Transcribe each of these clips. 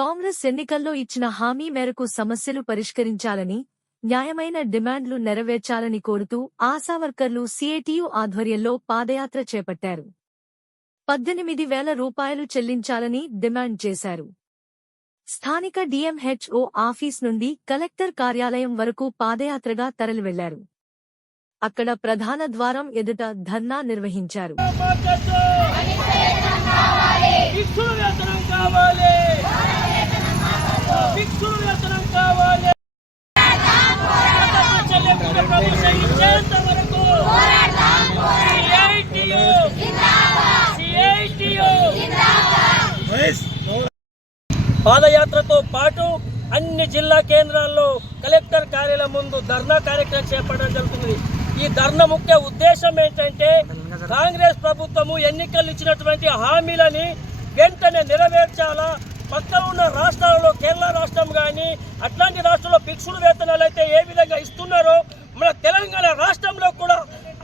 కాంగ్రెస్ ఎన్నికల్లో ఇచ్చిన హామీ మేరకు సమస్యలు పరిష్కరించాలని న్యాయమైన డిమాండ్లు నెరవేర్చాలని కోరుతూ ఆశావర్కర్లు సిఐటియు ఆధ్వర్యంలో పాదయాత్ర చేపట్టారు పద్దెనిమిది వేల రూపాయలు చెల్లించాలని డిమాండ్ చేశారు స్థానిక డిఎంహెచ్ఓ ఆఫీస్ నుండి కలెక్టర్ కార్యాలయం వరకు పాదయాత్రగా తరలివెళ్ళారు అక్కడ ప్రధాన ద్వారం ఎదుట ధర్నా నిర్వహించారు పాదయాత్రతో పాటు అన్ని జిల్లా కేంద్రాల్లో కలెక్టర్ కార్యాలయం ముందు ధర్నా కార్యక్రమం చేపట్టడం జరుగుతుంది. ఈ ధర్నా ముఖ్య ఉద్దేశం ఏంటంటే కాంగ్రెస్ ప్రభుత్వము ఎన్నికలు ఇచ్చినటువంటి హామీలని వెంటనే నెరవేర్చాలా? పక్కన ఉన్న రాష్ట్రాలలో కేరళ రాష్ట్రం కానీ అట్లాంటి రాష్ట్రంలో భిక్షుడు వేతనాలు అయితే ఏ విధంగా ఇస్తున్నారో మన తెలంగాణ రాష్ట్రంలో కూడా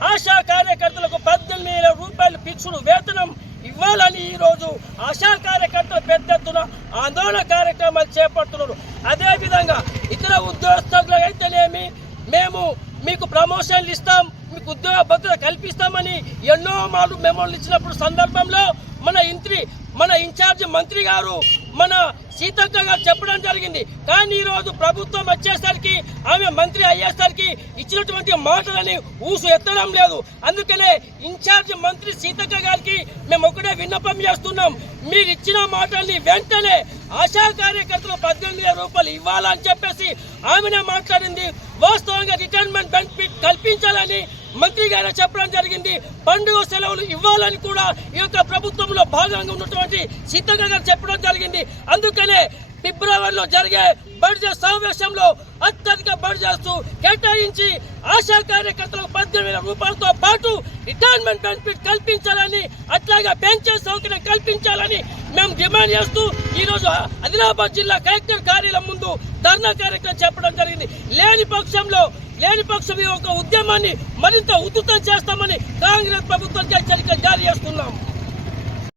ఆశా కార్యకర్తలకు పద్దెనిమిది వేల రూపాయలు భిక్షుడు వేతనం ఇవ్వాలని ఈ రోజు ఆశా కార్యకర్తలు పెద్ద ఎత్తున ఆందోళన కార్యక్రమాలు చేపడుతున్నారు అదే విధంగా ఇతర ఉద్యోగస్తులకైతేనేమి మేము మీకు ప్రమోషన్లు ఇస్తాం మీకు ఉద్యోగ భద్రత కల్పిస్తామని ఎన్నో మార్లు మెమోలు ఇచ్చినప్పుడు సందర్భంలో మన ఇంత్రి మన ఇన్ఛార్జ్ మంత్రి గారు మన సీతక్క గారు చెప్పడం జరిగింది. కానీ ఈ రోజు ప్రభుత్వం వచ్చేసరికి ఆమె మంత్రి అయ్యేసరికి ఇచ్చినటువంటి మాటలని ఊసు ఎత్తడం లేదు. అందుకనే ఇన్ఛార్జ్ మంత్రి సీతక్క గారికి మేము ఒకటే విన్నపం చేస్తున్నాం. మీరు ఇచ్చిన మాటల్ని వెంటనే ఆశా కార్యకర్తలు పద్దెనిమిది వేల రూపాయలు ఇవ్వాలని చెప్పేసి ఆమెనే మాట్లాడింది. వాస్తవంగా రిటైర్మెంట్ బెనిఫిట్ కల్పించాలని మంత్రి గారు చెప్పడం జరిగింది. పండుగ సెలవులు ఇవ్వాలని కూడా ఈ యొక్క ప్రభుత్వంలో భాగంగా ఉన్నటువంటి సిద్ధంగా గారు చెప్పడం జరిగింది. అందుకనే ఫిబ్రవరిలో జరిగే బడ్జెట్ సమావేశంలో అత్యధిక బడ్జెట్ కేటాయించి ఆశా కార్యకర్తలకు పద్దెనిమిది వేల రూపాయలతో పాటు రిటైర్మెంట్ బెనిఫిట్ కల్పించాలని అట్లాగే పెన్షన్ సౌకర్యం కల్పించాలని మేము డిమాండ్ చేస్తూ ఈరోజు ఆదిలాబాద్ జిల్లా కలెక్టర్ కార్యాలయం ముందు ధర్నా కార్యక్రమం చెప్పడం జరిగింది. లేని పక్షంలో లేని పక్షం ఈ యొక్క ఉద్యమాన్ని మరింత ఉధృతం చేస్తామని కాంగ్రెస్ ప్రభుత్వం హెచ్చరిక జారీ చేస్తున్నాం.